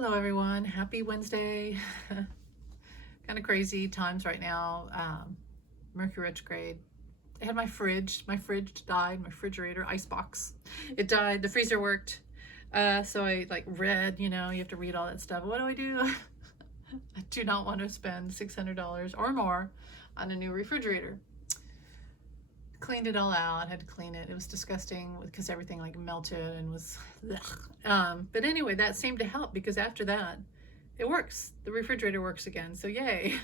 Hello everyone, happy Wednesday. Kind of crazy times right now. Mercury retrograde. I had my fridge died, my refrigerator, icebox. It died, the freezer worked. So I read, you have to read all that stuff. What do? I do not want to spend $600 or more on a new refrigerator. Cleaned it all out, had to clean it. It was disgusting because everything melted and was but anyway, that seemed to help because after that it works. The refrigerator works again, so yay.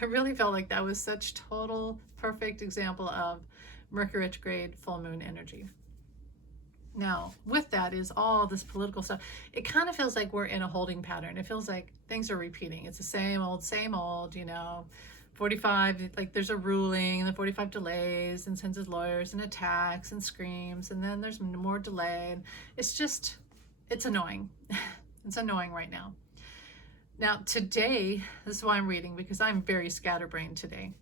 I really felt like that was such total perfect example of Mercury retrograde full moon energy. Now with that is all this political stuff. It kind of feels like we're in a holding pattern. It feels like things are repeating. It's the same old 45, there's a ruling, and the 45 delays and sends his lawyers and attacks and screams, and then there's more delay. It's annoying. It's annoying right now. Now today, this is why I'm reading, because I'm very scatterbrained today.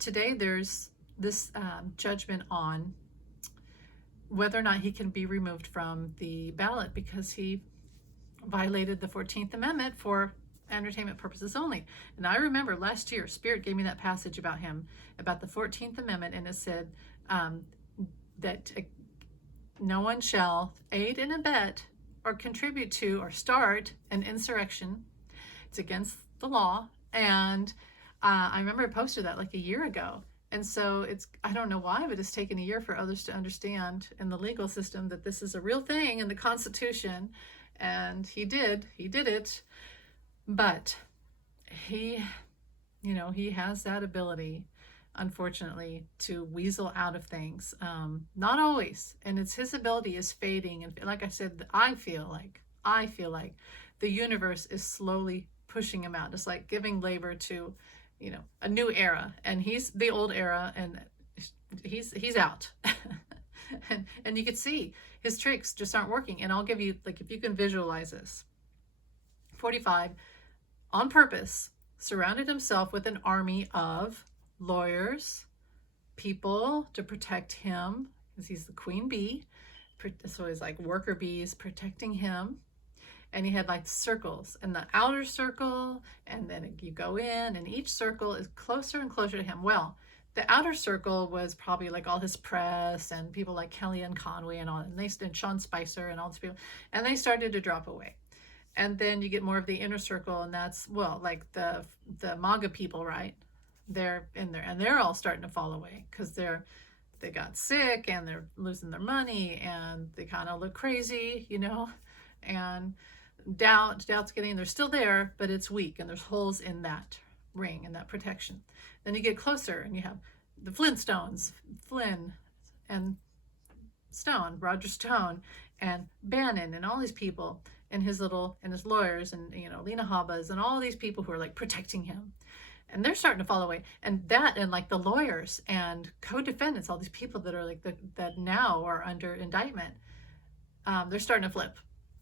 Today there's this judgment on whether or not he can be removed from the ballot because he violated the 14th Amendment for entertainment purposes only. And I remember last year, Spirit gave me that passage about him, about the 14th Amendment, and it said that no one shall aid and abet or contribute to or start an insurrection. It's against the law. And I remember I posted that like a year ago. And so I don't know why, but it's taken a year for others to understand in the legal system that this is a real thing in the Constitution. And he did it. But he has that ability, unfortunately, to weasel out of things. Not always. And his ability is fading. And like I said, I feel like the universe is slowly pushing him out. It's like giving labor to, a new era. And he's the old era, and he's out. and you can see his tricks just aren't working. And I'll give you, if you can visualize this. 45, on purpose, surrounded himself with an army of lawyers, people to protect him, because he's the queen bee. So he's like worker bees protecting him. And he had circles, and the outer circle, and then you go in, and each circle is closer and closer to him. Well, the outer circle was probably all his press and people like Kellyanne Conway and all, and Sean Spicer and all these people, and they started to drop away. And then you get more of the inner circle, and that's, the MAGA people, right? They're in there, and they're all starting to fall away because they got sick, and they're losing their money, and they kind of look crazy, and doubt's getting, they're still there, but it's weak, and there's holes in that ring and that protection. Then you get closer, and you have the Flintstones, Flynn and Stone, Roger Stone, and Bannon, and all these people, and his lawyers, and Lena Habas, and all these people who are protecting him, and they're starting to fall away. And that, and the lawyers and co-defendants, all these people that are that now are under indictment, they're starting to flip.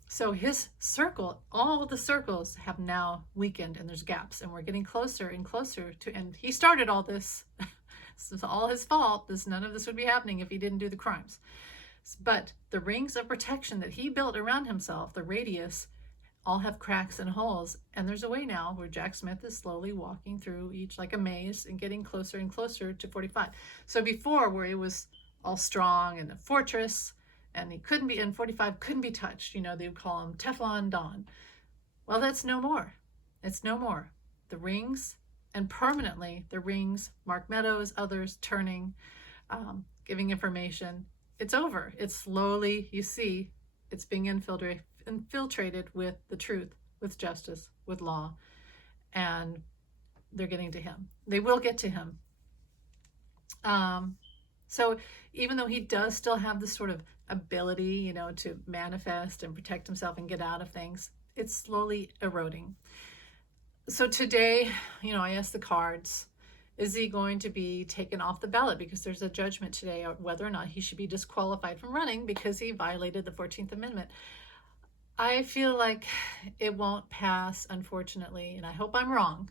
So his circle, all the circles have now weakened, and there's gaps, and we're getting closer and closer to, and he started all this. This is all his fault. None of this would be happening if he didn't do the crimes. But the rings of protection that he built around himself, the radius, all have cracks and holes. And there's a way now where Jack Smith is slowly walking through each like a maze and getting closer and closer to 45. So before, where it was all strong and a fortress, and he couldn't be, and 45 couldn't be touched, they would call him Teflon Don. Well, that's no more. It's no more. The rings, and permanently the rings, Mark Meadows, others turning, giving information. It's over. It's slowly, you see, it's being infiltrated with the truth, with justice, with law, and they're getting to him. They will get to him. So even though he does still have this sort of ability, to manifest and protect himself and get out of things, it's slowly eroding. So today, I asked the cards, is he going to be taken off the ballot? Because there's a judgment today on whether or not he should be disqualified from running because he violated the 14th Amendment. I feel like it won't pass, unfortunately, and I hope I'm wrong.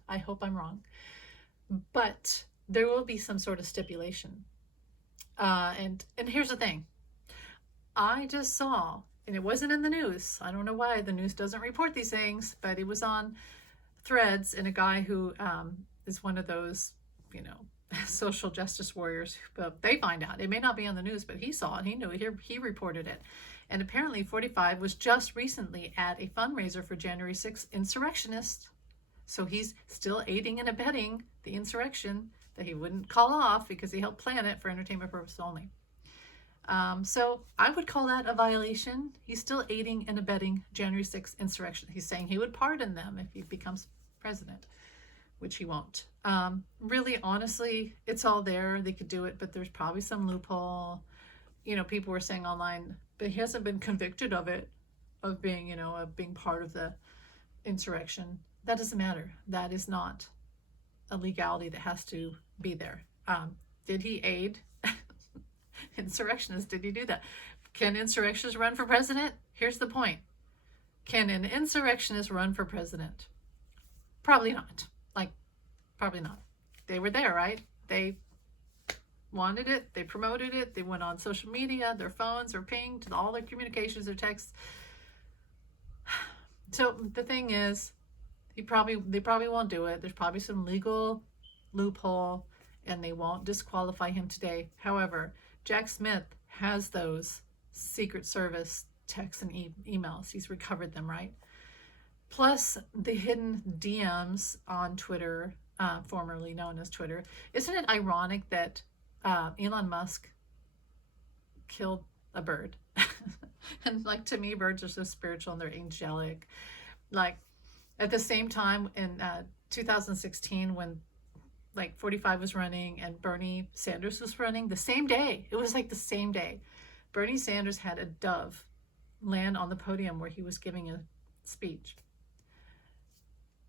But there will be some sort of stipulation. And here's the thing. I just saw And it wasn't in the news. I don't know why the news doesn't report these things, but it was on Threads, and a guy who is one of those, you know, social justice warriors. But they find out. It may not be on the news, but he saw it. He knew it. He reported it. And apparently 45 was just recently at a fundraiser for January 6th insurrectionists. So he's still aiding and abetting the insurrection that he wouldn't call off because he helped plan it for entertainment purposes only. So I would call that a violation. He's still aiding and abetting January 6th insurrection. He's saying he would pardon them if he becomes president, which he won't. Really, honestly, it's all there. They could do it, but there's probably some loophole. You know, people were saying online, but he hasn't been convicted of it, of being, you know, of being part of the insurrection. That doesn't matter. That is not a legality that has to be there. Did he aid insurrectionists? Did he do that? Can insurrectionists run for president? Here's the point. Can an insurrectionist run for president? Probably not. Like, probably not. They were there, right? They wanted it. They promoted it. They went on social media. Their phones are pinged. All their communications, their texts. So the thing is, they probably won't do it. There's probably some legal loophole, and they won't disqualify him today. However, Jack Smith has those Secret Service texts and emails. He's recovered them, right? Plus the hidden DMs on Twitter, formerly known as Twitter. Isn't it ironic that Elon Musk killed a bird? And like, to me, birds are so spiritual and they're angelic. Like, at the same time in 2016, when like 45 was running and Bernie Sanders was running, the same day, it was like the same day, Bernie Sanders had a dove land on the podium where he was giving a speech.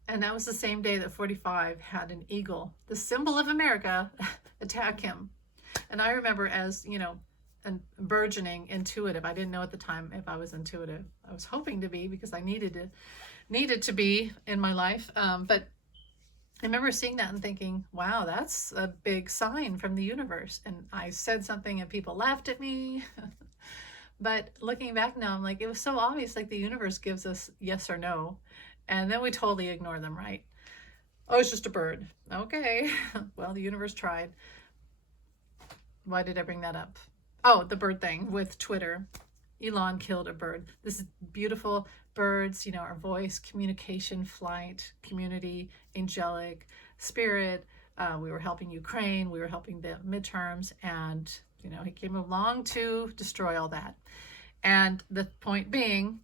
And that was the same day that 45 had an eagle, the symbol of America, attack him. And I remember, as, you know, a burgeoning intuitive, I didn't know at the time if I was intuitive. I was hoping to be, because I needed to be in my life. But I remember seeing that and thinking, wow, that's a big sign from the universe. And I said something and people laughed at me. But looking back now, I'm like, it was so obvious, like the universe gives us yes or no. And then we totally ignore them, right? Oh, it's just a bird. Okay. Well, the universe tried. Why did I bring that up? Oh, the bird thing with Twitter. Elon killed a bird. This is beautiful. Birds, you know, our voice, communication, flight, community, angelic, spirit. We were helping Ukraine. We were helping the midterms. And, you know, he came along to destroy all that. And the point being,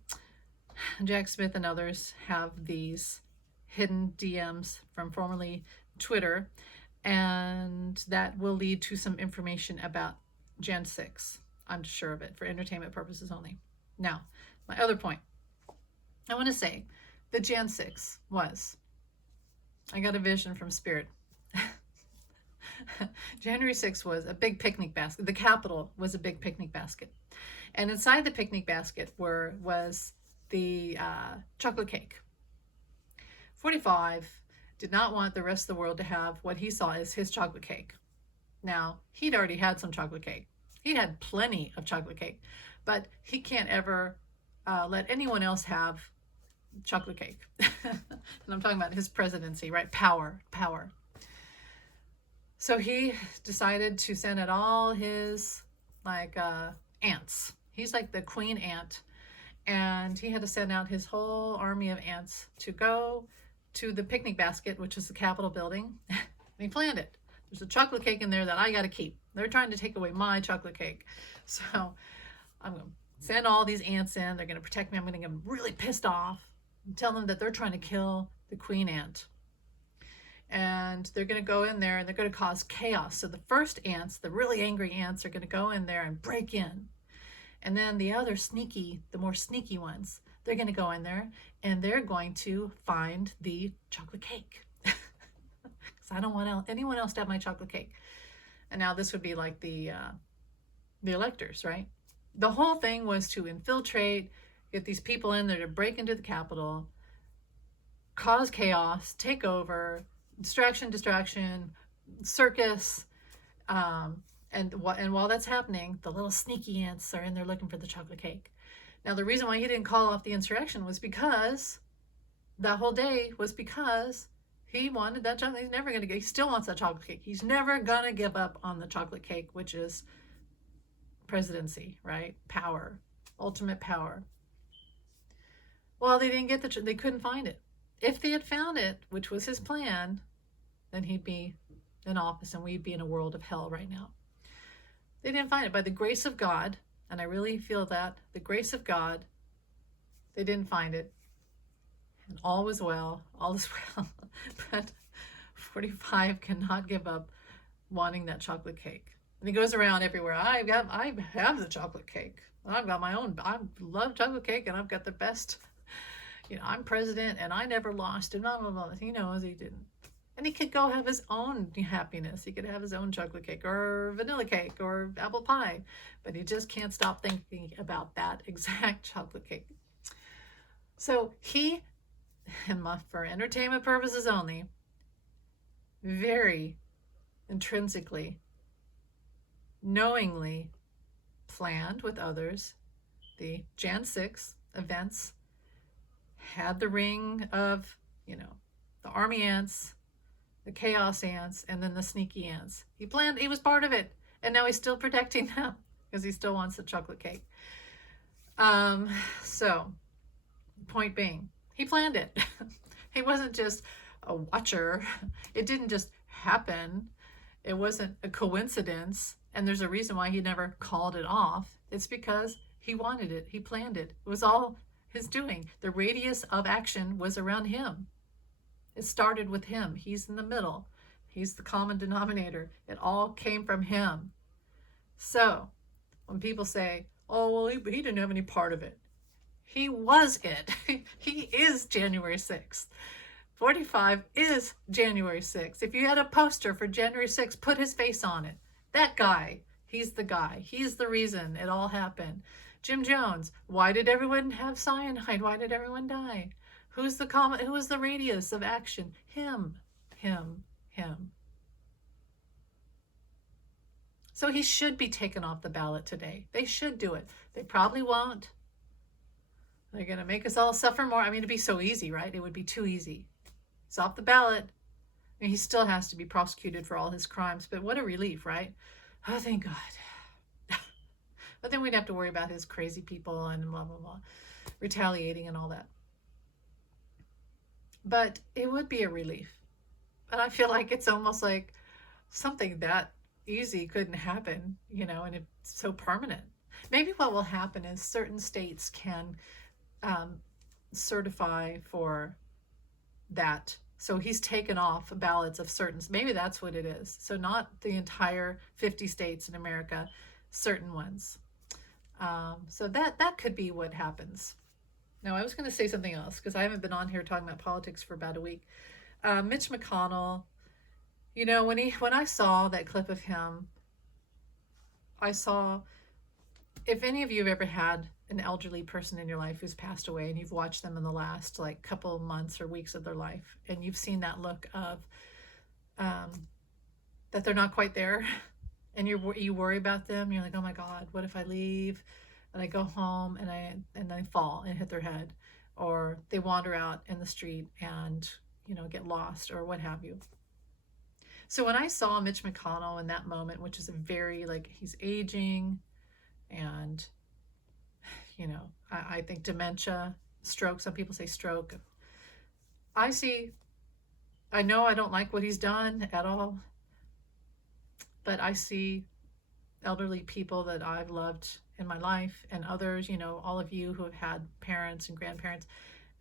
Jack Smith and others have these hidden DMs from formerly Twitter, and that will lead to some information about Jan 6. I'm sure of it, for entertainment purposes only. Now, my other point. I want to say that Jan 6 was, I got a vision from Spirit. January 6th was a big picnic basket. The Capitol was a big picnic basket. And inside the picnic basket was the chocolate cake. 45 did not want the rest of the world to have what he saw as his chocolate cake. Now, he'd already had some chocolate cake. He'd had plenty of chocolate cake, but he can't ever let anyone else have chocolate cake. And I'm talking about his presidency, right? Power. So he decided to send out all his ants. He's like the queen ant. And he had to send out his whole army of ants to go to the picnic basket, which is the Capitol building. And he planned it. There's a chocolate cake in there that I got to keep. They're trying to take away my chocolate cake. So I'm going to send all these ants in. They're going to protect me. I'm going to get them really pissed off and tell them that they're trying to kill the queen ant. And they're going to go in there and they're going to cause chaos. So the first ants, the really angry ants, are going to go in there and break in. And then the other the more sneaky ones, they're going to go in there and they're going to find the chocolate cake. Because I don't want anyone else to have my chocolate cake. And now this would be like the electors, right? The whole thing was to infiltrate, get these people in there to break into the Capitol, cause chaos, take over, distraction, circus. And while that's happening, the little sneaky ants are in there looking for the chocolate cake. Now, the reason why he didn't call off the insurrection was because that whole day was because he wanted that chocolate. He's never going to get, he still wants that chocolate cake. He's never going to give up on the chocolate cake, which is presidency, right? Power, ultimate power. Well, they didn't get they couldn't find it. If they had found it, which was his plan, then he'd be in office and we'd be in a world of hell right now. They didn't find it. By the grace of God, and I really feel that, the grace of God, they didn't find it. And all was well, all is well. But 45 cannot give up wanting that chocolate cake. And he goes around everywhere. I have the chocolate cake. I've got my own. I love chocolate cake, and I've got the best. I'm president, and I never lost. And blah, blah, blah. He knows he didn't. And he could go have his own happiness. He could have his own chocolate cake or vanilla cake or apple pie. But he just can't stop thinking about that exact chocolate cake. So he, for entertainment purposes only, very intrinsically, knowingly planned with others the Jan 6 events, had the ring of, the army ants, the chaos ants, and then the sneaky ants. He planned, he was part of it, and now he's still protecting them because he still wants the chocolate cake. So, point being, he planned it. He wasn't just a watcher. It didn't just happen. It wasn't a coincidence. And there's a reason why he never called it off. It's because he wanted it. He planned it. It was all his doing. The radius of action was around him. It started with him. He's in the middle. He's the common denominator. It all came from him. So when people say, oh, well, he didn't have any part of it. He was it. He is January 6th. 45 is January 6th. If you had a poster for January 6th, put his face on it. That guy, he's the guy. He's the reason it all happened. Jim Jones, why did everyone have cyanide? Why did everyone die? Who was the radius of action? Him. So he should be taken off the ballot today. They should do it. They probably won't. They're going to make us all suffer more. I mean, it'd be so easy, right? It would be too easy. He's off the ballot. I mean, he still has to be prosecuted for all his crimes, but what a relief, right? Oh, thank God. But then we'd have to worry about his crazy people and blah, blah, blah, retaliating and all that. But it would be a relief. But I feel like it's almost like something that easy couldn't happen, and it's so permanent. Maybe what will happen is certain states can certify for that. So he's taken off ballots of certain, maybe that's what it is. So not the entire 50 states in America, certain ones. So that could be what happens. Now, I was going to say something else because I haven't been on here talking about politics for about a week. Mitch McConnell, when I saw that clip of him, I saw, if any of you have ever had an elderly person in your life who's passed away and you've watched them in the last couple of months or weeks of their life, and you've seen that look of that they're not quite there, and you worry about them, you're like, oh my God, what if I leave and I go home and I fall and hit their head, or they wander out in the street and get lost or what have you. So when I saw Mitch McConnell in that moment, which is a very he's aging, and I think dementia, stroke, some people say stroke. I know I don't like what he's done at all, but I see elderly people that I've loved in my life and others, all of you who have had parents and grandparents,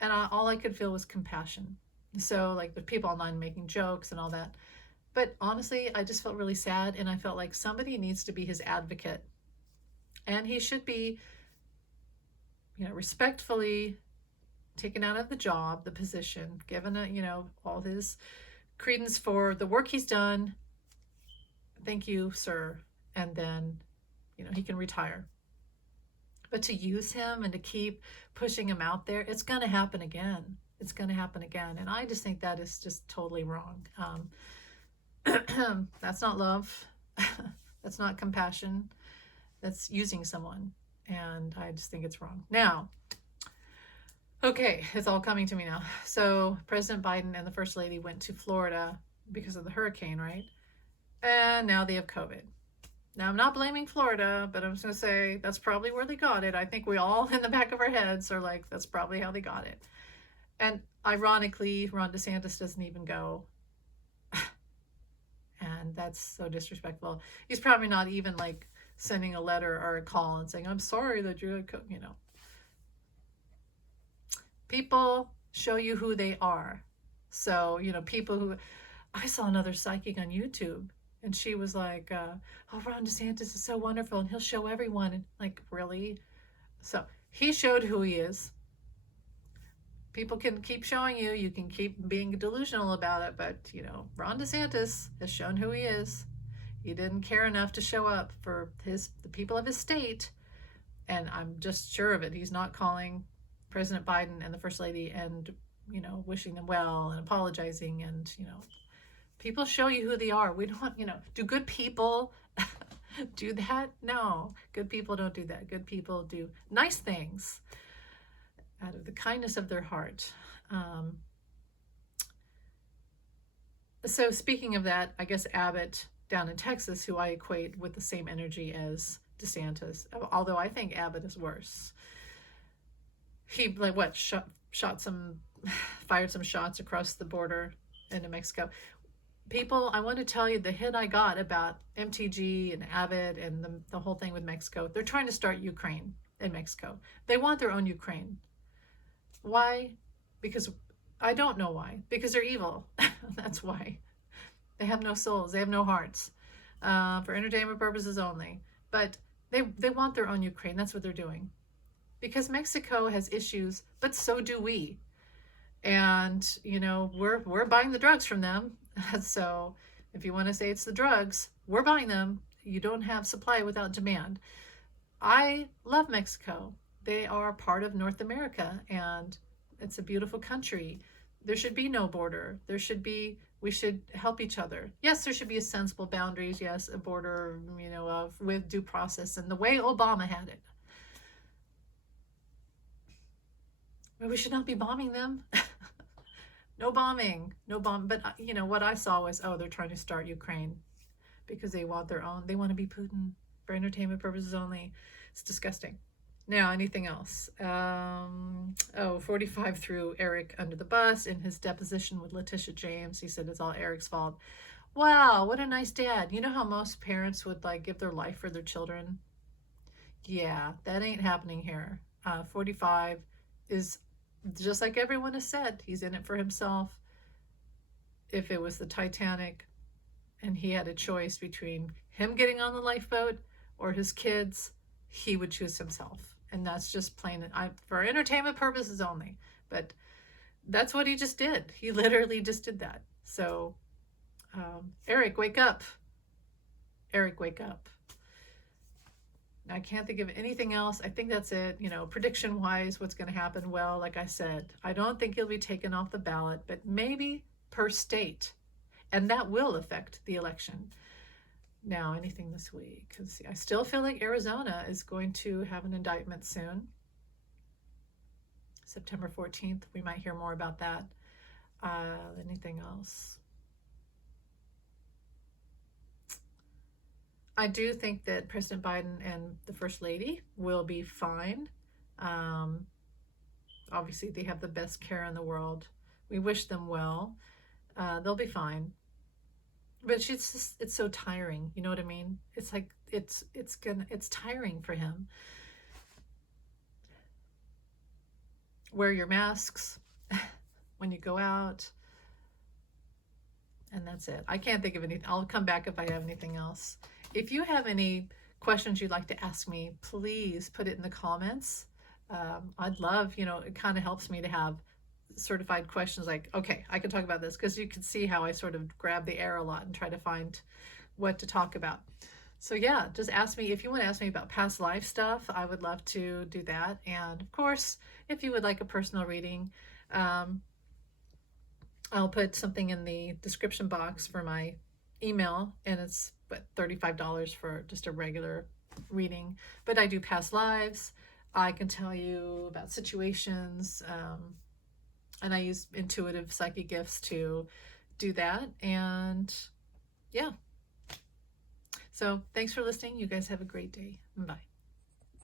and all I could feel was compassion. So the people online making jokes and all that. But honestly, I just felt really sad, and I felt like somebody needs to be his advocate. And he should be, respectfully taken out of the job, the position, given all his credence for the work he's done. Thank you, sir. And then, he can retire. But to use him and to keep pushing him out there, it's going to happen again. It's going to happen again. And I just think that is just totally wrong. That's not love. That's not compassion. That's using someone. And I just think it's wrong. Now, okay, it's all coming to me now. So President Biden and the First Lady went to Florida because of the hurricane, right? And now they have COVID. Now, I'm not blaming Florida, but I'm just going to say that's probably where they got it. I think we all in the back of our heads are like, that's probably how they got it. And ironically, Ron DeSantis doesn't even go. And that's so disrespectful. He's probably not even like sending a letter or a call and saying, I'm sorry that you're, you know. People show you who they are. So, you know, people who, I saw another psychic on YouTube and she was like, oh, Ron DeSantis is so wonderful and he'll show everyone. And like, really? So he showed who he is. People can keep showing you, you can keep being delusional about it, but you know, Ron DeSantis has shown who he is. He didn't care enough to show up for the people of his state, and I'm just sure of it. He's not calling President Biden and the First Lady and, you know, wishing them well and apologizing. And, you know, people show you who they are. We don't, you know, do good people do that? No, good people don't do that. Good people do nice things out of the kindness of their heart. So speaking of that, I guess Abbott down in Texas, who I equate with the same energy as DeSantis, although I think Abbott is worse. He like what fired some shots across the border into Mexico. People, I want to tell you the hit I got about MTG and Abbott and the whole thing with Mexico. They're trying to start Ukraine in Mexico. They want their own Ukraine. Why? Because I don't know why. Because they're evil. That's why. They have no souls. They have no hearts. For entertainment purposes only. But they want their own Ukraine. That's what they're doing. Because Mexico has issues, but so do we. And, you know, we're buying the drugs from them. So if you want to say it's the drugs, we're buying them. You don't have supply without demand. I love Mexico. They are part of North America, and it's a beautiful country. There should be no border. We should help each other. Yes, there should be a sensible boundaries. Yes, a border, you know, with due process and the way Obama had it. But we should not be bombing them. No bombing, no bomb. But you know what I saw was, oh, they're trying to start Ukraine because they want their own. They want to be Putin for entertainment purposes only. It's disgusting. Now, anything else? 45 threw Eric under the bus in his deposition with Letitia James. He said it's all Eric's fault. Wow, what a nice dad. You know how most parents would like give their life for their children? Yeah, that ain't happening here. 45 is just like everyone has said. He's in it for himself. If it was the Titanic and he had a choice between him getting on the lifeboat or his kids, he would choose himself. And that's just plain for entertainment purposes only. But that's what he just did. He literally just did that. So, Eric, wake up. Eric, wake up. I can't think of anything else. I think that's it. You know, prediction-wise, what's going to happen? Well, like I said, I don't think he'll be taken off the ballot, but maybe per state. And that will affect the election. Now, anything this week? Because I still feel like Arizona is going to have an indictment soon. September 14th, we might hear more about that. Anything else? I do think that President Biden and the First Lady will be fine. Obviously, they have the best care in the world. We wish them well. They'll be fine. But it's so tiring. You know what I mean? It's like it's tiring for him. Wear your masks when you go out. And that's it. I can't think of anything. I'll come back if I have anything else. If you have any questions you'd like to ask me, please put it in the comments. I'd love, you know, it kind of helps me to have certified questions like, okay, I can talk about this, because you can see how I sort of grab the air a lot and try to find what to talk about. So yeah, just ask me. If you want to ask me about past life stuff, I would love to do that. And of course, if you would like a personal reading, I'll put something in the description box for my email, and it's $35 for just a regular reading, but I do past lives. I can tell you about situations, and I use intuitive psychic gifts to do that. And yeah. So thanks for listening. You guys have a great day. Bye.